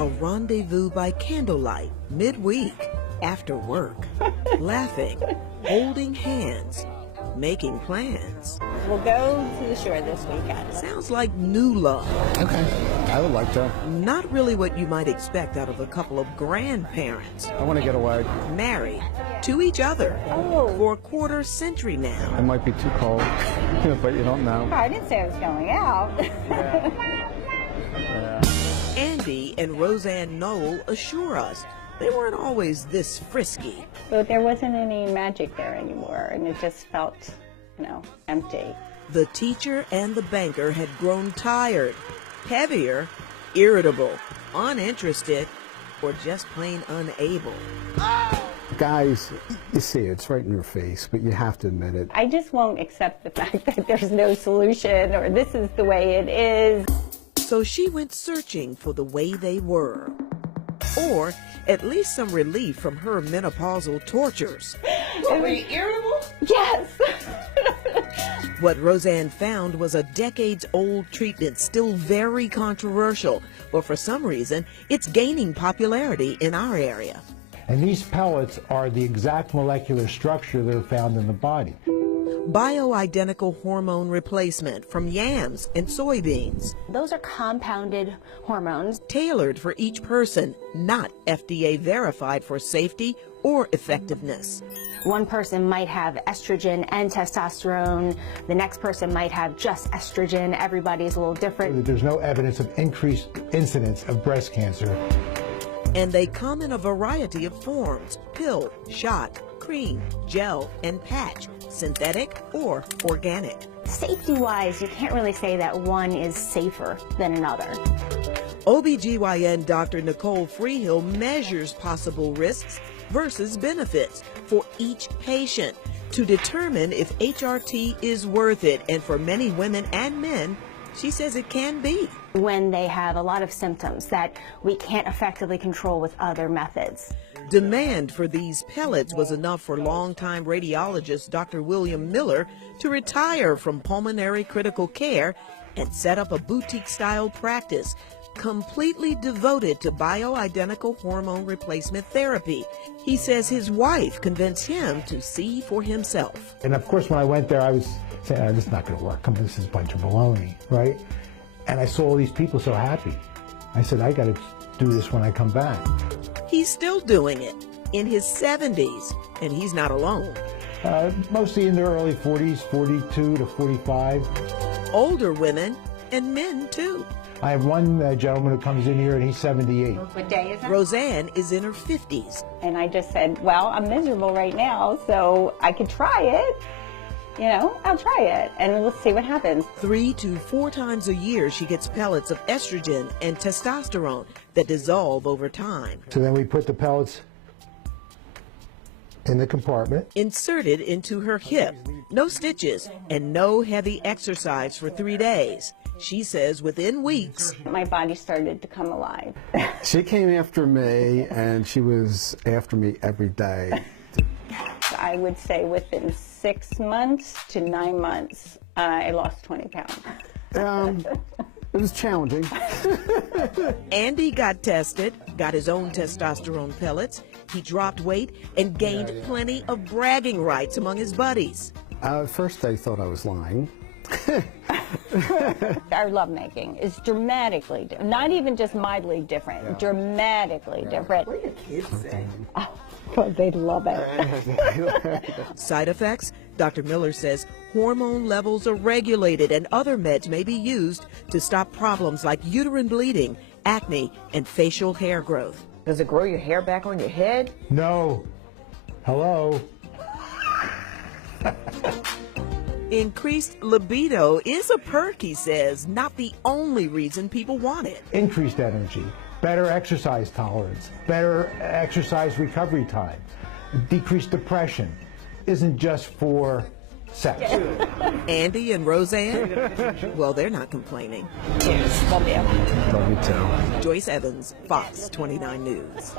A rendezvous by candlelight, midweek, after work, laughing, holding hands, making plans. We'll go to the shore this weekend. Sounds like new love. Okay, I would like to. Not really what you might expect out of a couple of grandparents. I want to get away. Married to each other Oh. for a quarter century now. It might be too cold, but you don't know. I didn't say I was going out. Andy and Roseanne Knoll assure us they weren't always this frisky. But there wasn't any magic there anymore, and it just felt, empty. The teacher and the banker had grown tired, heavier, irritable, uninterested, or just plain unable. Guys, you see it, it's right in your face, but you have to admit it. I just won't accept the fact that there's no solution or this is the way it is. So she went searching for the way they were. Or at least some relief from her menopausal tortures. Were you irritable? Yes. What Roseanne found was a decades-old treatment still very controversial, but for some reason, it's gaining popularity in our area. And these pellets are the exact molecular structure that are found in the body. Bioidentical hormone replacement from yams and soybeans. Those are compounded hormones. Tailored for each person, not FDA verified for safety or effectiveness. One person might have estrogen and testosterone. The next person might have just estrogen. Everybody's a little different. There's no evidence of increased incidence of breast cancer. And they come in a variety of forms: pill, shot, cream, gel, and patch, synthetic or organic. Safety-wise, you can't really say that one is safer than another. OBGYN Dr. Nicole Freehill measures possible risks versus benefits for each patient to determine if HRT is worth it. And for many women and men, she says it can be. When they have a lot of symptoms that we can't effectively control with other methods. Demand for these pellets was enough for longtime radiologist Dr. William Miller to retire from pulmonary critical care and set up a boutique-style practice completely devoted to bioidentical hormone replacement therapy. He says his wife convinced him to see for himself. And of course, when I went there, I was saying, this is not going to work. This is a bunch of baloney, right? And I saw all these people so happy. I said, I got to do this when I come back. He's still doing it in his 70s, and he's not alone. Mostly in their early 40s, 42 to 45. Older women and men, too. I have one gentleman who comes in here, and he's 78. What day is it? Roseanne is in her 50s. And I just said, well, I'm miserable right now, so I could try it. I'll try it, and we'll see what happens. 3 to 4 times a year, she gets pellets of estrogen and testosterone that dissolve over time. So then we put the pellets in the compartment. Inserted into her hip. No stitches and no heavy exercise for 3 days. She says within weeks, My body started to come alive. She came after me, and she was after me every day. I would say within 6 months to 9 months, I lost 20 pounds. It was challenging. Andy got tested, got his own testosterone pellets. He dropped weight and gained plenty of bragging rights among his buddies. At first, they thought I was lying. Our lovemaking is dramatically different. Not even just mildly different, dramatically different. What do your kids say? Oh, they love it. Side effects? Dr. Miller says hormone levels are regulated and other meds may be used to stop problems like uterine bleeding, acne, and facial hair growth. Does it grow your hair back on your head? No. Hello. Increased libido is a perk, he says, not the only reason people want it. Increased energy, better exercise tolerance, better exercise recovery time, decreased depression. Isn't just for sex. Andy and Roseanne, well, they're not complaining. Cheers. Love you. Love you too. Joyce Evans, Fox 29 News.